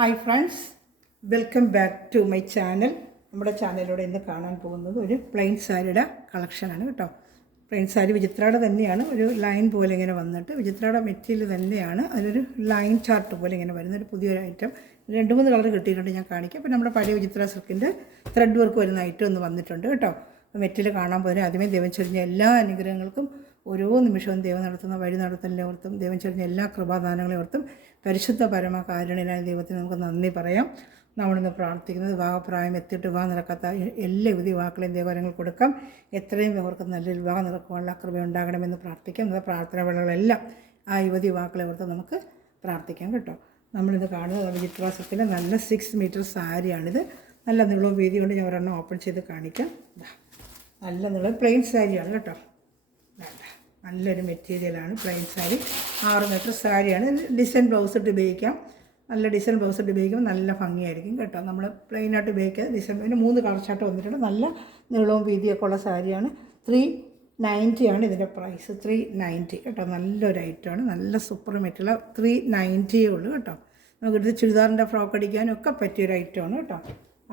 Hi friends, welcome back to my channel. നമ്മുടെ ചാനലിലൂടെ ഇന്ന് കാണാൻ പോകുന്നത് ഒരു പ്ലെയിൻ സാരിയുടെ കളക്ഷനാണ് കേട്ടോ. പ്ലെയിൻ സാരി വിചിത്രയുടെ തന്നെയാണ്, ഒരു ലൈൻ പോലെ ഇങ്ങനെ വന്നിട്ട് വിചിത്രയുടെ മെറ്റീരിയൽ തന്നെയാണ്. അതിലൊരു ലൈൻ ചാർട്ട് പോലെ ഇങ്ങനെ വരുന്ന ഒരു പുതിയൊരു ഐറ്റം. 2-3 കളർ കിട്ടിയിട്ടുണ്ട്, ഞാൻ കാണിക്കാം. അപ്പോൾ നമ്മുടെ പഴയ വിചിത്ര സിൽക്കിൻ്റെ ത്രെഡ് വർക്ക് വരുന്ന ഐറ്റം ഒന്ന് വന്നിട്ടുണ്ട് കേട്ടോ. മെറ്റീരിയൽ കാണാൻ പോകുന്നത് ആദ്യമേ ദൈവം ചൊരിഞ്ഞ എല്ലാ അനുഗ്രഹങ്ങൾക്കും ഓരോ നിമിഷവും ദൈവം നടത്തുന്ന വഴി നടത്തലിനെ ഓർത്തും ദൈവം ചൊരിഞ്ഞ എല്ലാ കൃപാദാനങ്ങളെ ഓർത്തും പരിശുദ്ധ പരമകാരുണ്യനായ ദൈവത്തിന് നമുക്ക് നന്ദി പറയാം. നമ്മളിന്ന് പ്രാർത്ഥിക്കുന്നത് വിവാഹപ്രായം എത്തിയിട്ട് വിവാഹം നടക്കാത്ത എല്ലാ യുവതി യുവാക്കളെയും ദൈവവരങ്ങൾ കൊടുക്കാം. എത്രയും അവർക്ക് നല്ലൊരു വിവാഹം നടക്കുവാനുള്ള കൃപ ഉണ്ടാകണമെന്ന് പ്രാർത്ഥിക്കാം. നമ്മുടെ പ്രാർത്ഥന വേളകളെല്ലാം ആ യുവതി യുവാക്കളെ ഓർത്ത് നമുക്ക് പ്രാർത്ഥിക്കാം കേട്ടോ. നമ്മളിത് കാണുന്നത് വിചിത്ര സിൽക്കിൻ്റെ നല്ല 6 മീറ്റർ സാരിയാണിത്. നല്ല നീളവും വീതി കൊണ്ട് ഞാൻ ഒരെണ്ണം ഓപ്പൺ ചെയ്ത് കാണിക്കാം. നല്ല നീളം പ്ലെയിൻ സാരിയാണ് കേട്ടോ. നല്ലൊരു മെറ്റീരിയലാണ് പ്ലെയിൻ സാരി. 6 മീറ്റർ സാരിയാണ്. ഡിസൈൻ ബ്ലൗസ് ഇട്ട് ഉപയോഗിക്കാം. നല്ല ഡിസൈൻ ബ്ലൗസ് ഇട്ട് ഉപയോഗിക്കുമ്പോൾ നല്ല ഭംഗിയായിരിക്കും കേട്ടോ. നമ്മൾ പ്ലെയിനായിട്ട് ഉപയോഗിക്കാതെ ഡിസൈൻ, പിന്നെ 3 കളർ ചാർട്ട് വന്നിട്ടുണ്ട്. നല്ല നീളവും വീതിയൊക്കെ ഉള്ള സാരിയാണ്. 390 ആണ് ഇതിൻ്റെ പ്രൈസ്. 390 കേട്ടോ. നല്ലൊരു ഐറ്റമാണ്. നല്ല സൂപ്പർ മെറ്റീരിയൽ. 390 ഉള്ളൂ കേട്ടോ. നമുക്കിത് ചുരിദാറിൻ്റെ ഫ്രോക്ക് അടിക്കാനും ഒക്കെ പറ്റിയൊരു ഐറ്റമാണ് കേട്ടോ.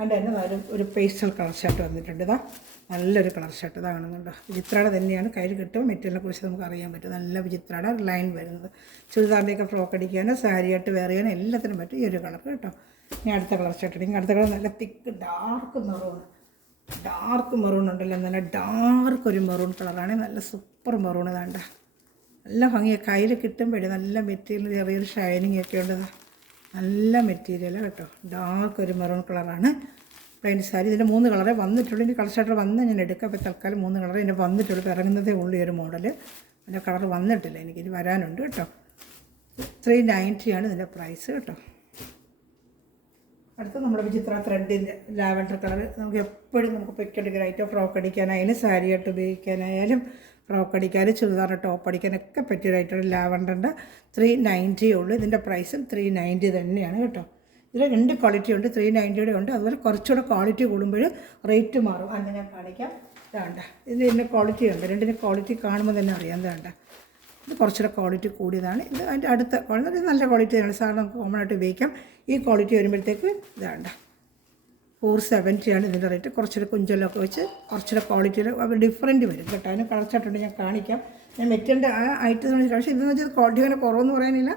അതിൻ്റെ തന്നെ ഒരു പേസ്റ്റൽ കളർ ഷർട്ട് വന്നിട്ടുണ്ട്. ഇതാ നല്ലൊരു കളർ ഷർട്ട് ഇതാ കാണുന്നുണ്ടോ. വിചിത്രയുടെ തന്നെയാണ്. കയ്യിൽ കിട്ടും. മെറ്റീരിയലിനെ കുറിച്ച് നമുക്ക് അറിയാൻ പറ്റും. നല്ല വിചിത്രയുടെ ലൈൻ വരുന്നത്. ചുരിദാറിൻ്റെയൊക്കെ ഫ്രോക്ക് അടിക്കാനോ സാരിയായിട്ട് വെയർ ചെയ്യാനോ എല്ലാത്തിനും പറ്റും ഈ ഒരു കളർ കേട്ടോ. ഇനി അടുത്ത കളർ ഷർട്ട് ഇനി അടുത്ത കളർ നല്ല തിക്ക് ഡാർക്ക് മെറൂൺ ഉണ്ടല്ലോ. നല്ല ഡാർക്ക് ഒരു മെറൂൺ കളറാണ്. നല്ല സൂപ്പർ മെറൂൺ ഇതാണ്ട. നല്ല ഭംഗിയാണ്. കയ്യിൽ കിട്ടുമ്പോഴേ നല്ല മെറ്റീരിയൽ, ചെറിയൊരു ഷൈനിങ് ഒക്കെ ഉണ്ട്. നല്ല മെറ്റീരിയൽ കേട്ടോ. ഡാർക്ക് ഒരു മെറൂൺ കളറാണ് പ്ലെയിൻ സാരി. ഇതിൻ്റെ 3 കളറേ വന്നിട്ടുള്ളൂ. ഇനി കളർ ഷർട്ട് വന്ന് ഞാൻ എടുക്കാം. അപ്പോൾ തൽക്കാലം 3 കളറേ ഇതിൻ്റെ വന്നിട്ടുള്ളൂ. ഇപ്പോൾ ഇറങ്ങുന്നതേ ഉള്ളൂ ഈ ഒരു മോഡൽ. അതിൻ്റെ കളർ വന്നിട്ടില്ല, എനിക്കിനി വരാനുണ്ട് കേട്ടോ. 390 ആണ് ഇതിൻ്റെ പ്രൈസ് കേട്ടോ. അടുത്ത നമ്മുടെ വിചിത്ര ത്രെഡിൻ്റെ ലാവൻഡർ കളർ. നമുക്ക് എപ്പോഴും നമുക്ക് പൊയ്ക്കൊടുക്കുന്ന ഐറ്റം. ഫ്രോക്ക് അടിക്കാനായാലും സാരിയായിട്ട് ഉപയോഗിക്കാനായാലും ഫ്രോക്ക് അടിക്കാനും ചുരിദാർ ടോപ്പ് അടിക്കാനൊക്കെ പറ്റിയൊരായിട്ടാണ് ലാവൻഡറിൻ്റെ 390 ഉള്ളൂ. ഇതിൻ്റെ പ്രൈസും 390 തന്നെയാണ് കേട്ടോ. ഇതിൽ 2 ക്വാളിറ്റി ഉണ്ട്. 390 ഉണ്ട്. അതുപോലെ കുറച്ചുകൂടെ ക്വാളിറ്റി കൂടുമ്പോൾ റേറ്റ് മാറും. അതിന് ഞാൻ കാണിക്കാം. വേണ്ട, ഇതിൻ്റെ ക്വാളിറ്റി ഉണ്ട്. 2ൻ്റെ ക്വാളിറ്റി കാണുമ്പോൾ തന്നെ അറിയാം. വേണ്ട, ഇത് കുറച്ചുകൂടെ ക്വാളിറ്റി കൂടിയതാണ്. ഇത് അതിൻ്റെ അടുത്ത വളരെ നല്ല ക്വാളിറ്റിയാണ്. സാറിന് നമുക്ക് കോമൺ ആയിട്ട് ഉപയോഗിക്കാം. ഈ ക്വാളിറ്റി വരുമ്പോഴത്തേക്ക് വേണ്ട 470 ആണ് ഇതിൻ്റെ റേറ്റ്. കുറച്ചുകൂടെ കുഞ്ചലൊക്കെ വെച്ച് കുറച്ചുകൂടെ ക്വാളിറ്റിയിൽ ഡിഫറൻറ്റ് വരും കേട്ടോ. അതിന് കളർ ചാർട്ടുണ്ട്, ഞാൻ കാണിക്കാം. ഞാൻ മെറ്റീരിയലിൻ്റെ ആ ഐറ്റം പക്ഷേ ഇതെന്ന് വെച്ചാൽ ക്വാളിറ്റി അങ്ങനെ കുറവെന്ന് പറയാനില്ല.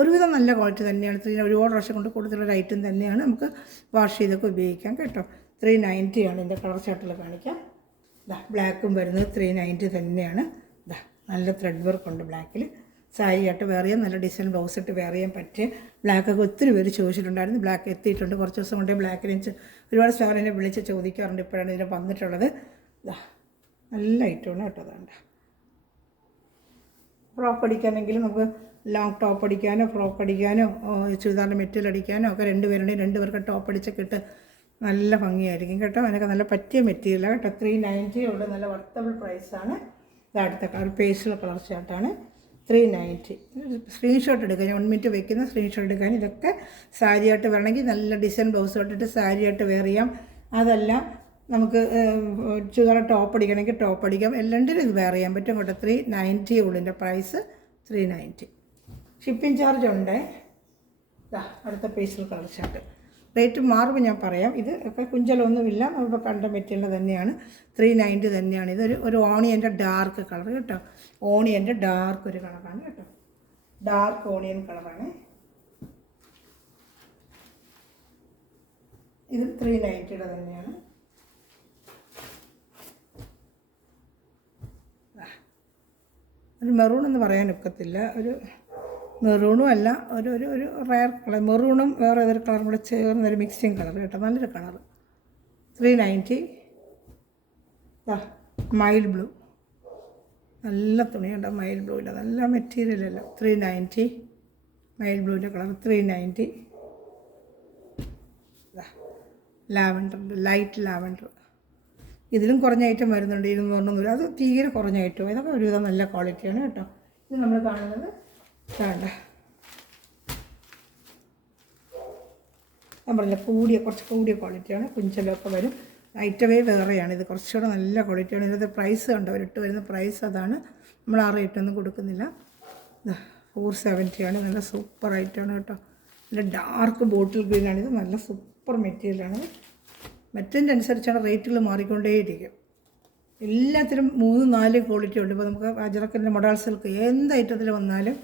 ഒരുവിധം നല്ല ക്വാളിറ്റി തന്നെയാണ്. ഒരുപാട് പ്രാവശ്യം കൊണ്ട് കൊടുത്തുള്ളൊരു ഐറ്റം തന്നെയാണ്. നമുക്ക് വാഷ് ചെയ്തൊക്കെ ഉപയോഗിക്കാം കേട്ടോ. 390 ആണ് ഇതിൻ്റെ കളർ ചാർട്ടിൽ കാണിക്കാം. ബ്ലാക്കും വരുന്നത് 390 തന്നെയാണ്. നല്ല ത്രെഡ് വർക്കുണ്ട് ബ്ലാക്കിൽ. സാരിയായിട്ട് വെയർ ചെയ്യാൻ, നല്ല ഡിസൈൻ ബ്ലൗസ് ഇട്ട് വെയർ ചെയ്യാൻ പറ്റിയ ബ്ലാക്കൊക്കെ ഒത്തിരി പേര് ചോദിച്ചിട്ടുണ്ടായിരുന്നു. ബ്ലാക്ക് എത്തിയിട്ടുണ്ട്. കുറച്ച് ദിവസം കൊണ്ട് ബ്ലാക്കിനെ ഒരുപാട് സ്റ്റാർ എന്നെ വിളിച്ച് ചോദിക്കാറുണ്ട്. ഇപ്പോഴാണ് ഇതിനെ വന്നിട്ടുള്ളത്. നല്ല ഐറ്റമാണ് കേട്ടോ. അതുകൊണ്ട് ഫ്രോക്ക് അടിക്കാനെങ്കിലും നമുക്ക് ലോങ് ടോപ്പ് അടിക്കാനോ ഫ്രോക്ക് അടിക്കാനോ ചുരിദാറിൻ്റെ മെറ്റീരിയൽ അടിക്കാനോ ഒക്കെ 2 പേരുണ്ടെങ്കിൽ 2 പേർക്ക് ടോപ്പ് അടിച്ചൊക്കെ ഇട്ട് നല്ല ഭംഗിയായിരിക്കും കേട്ടോ. അതിനൊക്കെ നല്ല പറ്റിയ മെറ്റീരിയലാണ് കേട്ടോ. 390 ഉള്ള നല്ല വർത്തബിൾ പ്രൈസാണ്. ഇത് അടുത്ത കളർ പേസ്റ്റൽ കളർ ഷർട്ടാണ്. 390. സ്ക്രീൻഷോട്ട് എടുക്കുക. ഞാൻ 1 മിനിറ്റ് വയ്ക്കുന്ന സ്ക്രീൻഷോട്ട് എടുക്കാൻ. ഇതൊക്കെ സാരിയായിട്ട് വരണമെങ്കിൽ നല്ല ഡിസൈൻ ബ്ലൗസ് ഇട്ടിട്ട് സാരിയായിട്ട് വെയർ ചെയ്യാം. അതല്ല നമുക്ക് ചുരിദാർ ടോപ്പ് അടിക്കണമെങ്കിൽ ടോപ്പ് അടിക്കാം. എല്ലാത്തിനും ഇത് വെയർ ചെയ്യാൻ പറ്റും കേട്ടോ. 390 ഉള്ളിൻ്റെ പ്രൈസ്. 390. ഷിപ്പിംഗ് ചാർജ് ഉണ്ട്. അടുത്ത പേസ്റ്റൽ കളർ ഷർട്ട്. റേറ്റ് മാറുമ്പോൾ ഞാൻ പറയാം. ഇത് ഒക്കെ കുഞ്ചലൊന്നുമില്ല. നമ്മളിപ്പോൾ കണ്ട മെറ്റീരിയൽ തന്നെയാണ്. 390 തന്നെയാണ്. ഇതൊരു ഓണിയൻ്റെ ഡാർക്ക് കളർ കേട്ടോ. ഓണിയൻ്റെ ഡാർക്ക് ഒരു കളറാണ് കേട്ടോ. ഡാർക്ക് ഓണിയൻ കളറാണ്. ഇത് 390 തന്നെയാണ്. ഒരു മെറൂൺ എന്ന് പറയാൻ ഒക്കത്തില്ല. ഒരു മെറൂണും അല്ല, ഒരു റയർ കളർ. മെറൂണും വേറെ ഏതൊരു കളറും കൂടെ ചേർന്നൊരു മിക്സിങ് കളർ കേട്ടോ. നല്ലൊരു കളർ. 390. Mile blue. നല്ല തുണിയുണ്ട് മൈൽ ബ്ലൂവില്ല. നല്ല മെറ്റീരിയലല്ല. 390. മൈൽ ബ്ലൂവിൻ്റെ കളർ. 390. Lavender, light lavender. ഇതിലും കുറഞ്ഞ ഐറ്റം വരുന്നുണ്ട്. 200 അത് തീരെ കുറഞ്ഞ ഐറ്റം. ഇതൊക്കെ ഒരുവിധം നല്ല ക്വാളിറ്റിയാണ് കേട്ടോ. ഇത് നമ്മൾ കാണുന്നത് വേണ്ട, ഞാൻ പറഞ്ഞില്ല കുറച്ച് കൂടിയ ക്വാളിറ്റിയാണ്. കുഞ്ചലൊക്കെ വരും. ഐറ്റമേ വേറെയാണ്. ഇത് കുറച്ചുകൂടെ നല്ല ക്വാളിറ്റിയാണ്. ഇതിനകത്ത് പ്രൈസ് കണ്ടോ, അവരിട്ട് വരുന്ന പ്രൈസ് അതാണ്. നമ്മൾ ആ റേറ്റൊന്നും കൊടുക്കുന്നില്ല. 470 ആണ്. നല്ല സൂപ്പർ ഐറ്റമാണ് കേട്ടോ. നല്ല ഡാർക്ക് ബോട്ടിൽ ഗ്രീനാണ്. ഇത് നല്ല സൂപ്പർ മെറ്റീരിയലാണ്. മറ്റതിൻ്റെ അനുസരിച്ചാണ് റേറ്റുകൾ മാറിക്കൊണ്ടേയിരിക്കും. എല്ലാത്തിനും 3-4 ക്വാളിറ്റി ഉണ്ട്. ഇപ്പോൾ നമുക്ക് അജറക്കിൻ്റെ മൊഡാൾ സിൽക്ക് എന്ത് ഐറ്റത്തിൽ വന്നാലും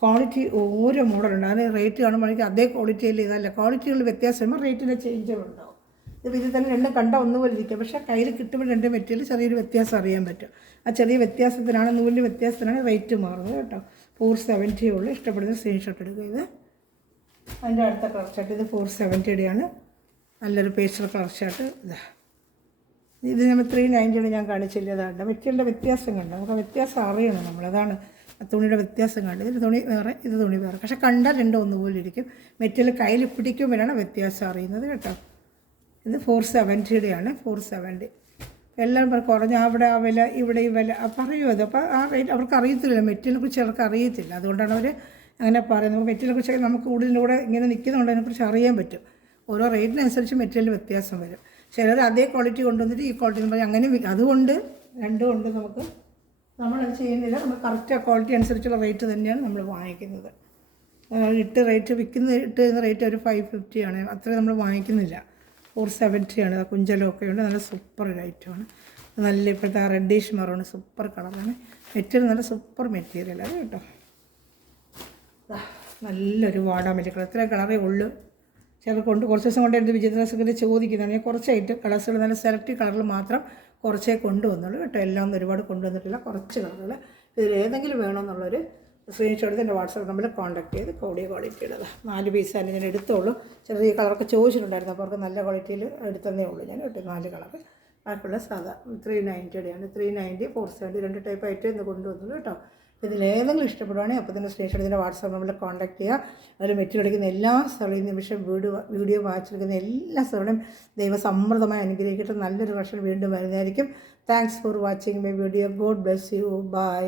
ക്വാളിറ്റി ഓരോ മോഡലുണ്ട്. അതിന് റേറ്റ് കാണുമ്പോഴേക്കും അതേ ക്വാളിറ്റിയിൽ ഇതല്ല, ക്വാളിറ്റികളിൽ വ്യത്യാസം വരുമ്പോൾ റേറ്റിൻ്റെ ചേഞ്ചുകളുണ്ടാവും. ഇപ്പോൾ ഇതിൽ തന്നെ രണ്ടും കണ്ട ഒന്നുപോലെ ഇരിക്കുക, പക്ഷേ കയ്യിൽ കിട്ടുമ്പോൾ രണ്ട് മെറ്റീരിയൽ ചെറിയൊരു വ്യത്യാസം അറിയാൻ പറ്റും. ആ ചെറിയ വ്യത്യാസത്തിനാണ്, നൂലിൻ്റെ വ്യത്യാസത്തിനാണ് റേറ്റ് മാറുന്നത് കേട്ടോ. 470 ഉള്ളൂ. ഇഷ്ടപ്പെടുന്ന സ്ക്രീൻഷോട്ട് എടുക്കുക. ഇത് അതിൻ്റെ അടുത്ത കളർ ഷർട്ട്, ഇത് 470യുടെയാണ്. നല്ലൊരു പേസ്റ്റൽ കളർ ഷർട്ട്. ഇത് നമ്മൾ 390 ഞാൻ കാണിച്ചില്ല. അതാണ്ട് മെറ്റീരിയലിൻ്റെ വ്യത്യാസം കണ്ടു, നമുക്ക് വ്യത്യാസം അറിയണം നമ്മളതാണ്. തുണിയുടെ വ്യത്യാസം കണ്ടു. ഇത് തുണി വേറെ, ഇത് തുണി വേറെ, പക്ഷേ കണ്ടാൽ രണ്ടും ഒന്നുപോലെ ഇരിക്കും. മെറ്റീരിയൽ കയ്യിൽ പിടിക്കുമ്പോഴാണ് വ്യത്യാസം അറിയുന്നത് കേട്ടോ. ഇത് 470യുടെയാണ്. 470 എല്ലാം കുറഞ്ഞ അവിടെ ആ വില, ഇവിടെ ഈ വില പറയും. അത് അപ്പോൾ ആ റേറ്റ് അവർക്ക് അറിയത്തില്ല, മെറ്റീരിയലിനെ കുറിച്ച് അവർക്ക് അറിയത്തില്ല. അതുകൊണ്ടാണ് അവർ അങ്ങനെ പറയുന്നത്. നമുക്ക് മെറ്റീരിയലിനെ കുറിച്ച് നമുക്ക് കൂടുതലിൻ്റെ കൂടെ ഇങ്ങനെ നിൽക്കുന്നുണ്ട്, അതിനെക്കുറിച്ച് അറിയാൻ പറ്റും. ഓരോ റേറ്റിനനുസരിച്ച് മെറ്റീരിയൽ വ്യത്യാസം വരും. ചിലർ അതേ ക്വാളിറ്റി കൊണ്ടുവന്നിട്ട് ഈ ക്വാളിറ്റി എന്ന് പറഞ്ഞാൽ അങ്ങനെ അതുകൊണ്ട് രണ്ടും കൊണ്ട് നമ്മളത് ചെയ്യുന്നില്ല. നമ്മൾ കറക്റ്റ് ആ ക്വാളിറ്റി അനുസരിച്ചുള്ള റേറ്റ് തന്നെയാണ് നമ്മൾ വാങ്ങിക്കുന്നത്. ഇട്ട് തരുന്ന റേറ്റ് ഒരു 550 ആണ്. അത്രയും നമ്മൾ വാങ്ങിക്കുന്നില്ല. 470 ആണ്. കുഞ്ചലമൊക്കെ ഉണ്ട്. നല്ല സൂപ്പർ ഒരു ഐറ്റമാണ്. നല്ല ഇപ്പോഴത്തെ ആ റെഡിഷ് മറോണ് സൂപ്പർ കളറാണ്. മെറ്റീരിയൽ നല്ല സൂപ്പർ മെറ്റീരിയലാണ് കേട്ടോ. നല്ലൊരു വാടാമല്ലി കളർ. ഇത്രയും കളറേ ഉള്ളൂ. ചിലർക്ക് കുറച്ച് ദിവസം കൊണ്ട് എൻ്റെ വിചിത്ര സെക്കൻഡ് ചോദിക്കുന്നതാണ്. ഞാൻ കുറച്ചായിട്ട് കളേഴ്സുകൾ നല്ല സെലക്റ്റീവ് കളറിൽ മാത്രം കുറച്ചേ കൊണ്ടുവന്നുള്ളൂ കേട്ടോ. എല്ലാം ഒന്നും ഒരുപാട് കൊണ്ടുവന്നിട്ടില്ല, കുറച്ച് കളറുകൾ. ഇതിൽ ഏതെങ്കിലും വേണമെന്നുള്ളൊരു സ്ക്രീൻഷോട്ട് എടുത്ത് എൻ്റെ വാട്സാപ്പ് നമ്പറിൽ കോൺടാക്ട് ചെയ്ത് കൂടിയ ക്വാളിറ്റിയുള്ളത് 4 പീസാണ് ഞാൻ എടുത്തുള്ളൂ. ചിലർ ഈ കളറൊക്കെ ചോദിച്ചിട്ടുണ്ടായിരുന്നു, അപ്പോൾ അവർക്ക് നല്ല ക്വാളിറ്റിയിൽ എടുത്തതേ ഉള്ളൂ ഞാൻ കേട്ടോ. 4 കളർ. ബാക്കിയുള്ള സാധാ 390യുടെയാണ്. 390, 470 രണ്ട് ടൈപ്പ് ആയിട്ട് ഇന്ന് കൊണ്ടുവന്നുള്ളൂ കേട്ടോ. ഇതിലേതെങ്കിലും ഇഷ്ടപ്പെടുവാണെങ്കിൽ അപ്പോൾ തന്നെ സ്ക്രീൻഷോട്ട് ഇതിൻ്റെ വാട്സാപ്പ് നമ്പറിൽ കോൺടാക്ട് ചെയ്യുക. അതിൽ മെറ്റീരിയൽ എടുക്കുന്ന എല്ലാ സ്ഥലവും നിമിഷം വീഡിയോ വായിച്ചെടുക്കുന്ന എല്ലാ സ്ഥലവും ദൈവസമ്മർദ്ദമായി അനുഗ്രഹിക്കട്ടെ. നല്ലൊരു വർഷം വീണ്ടും വരുന്നതായിരിക്കും. Thanks for watching my video. God bless you. By.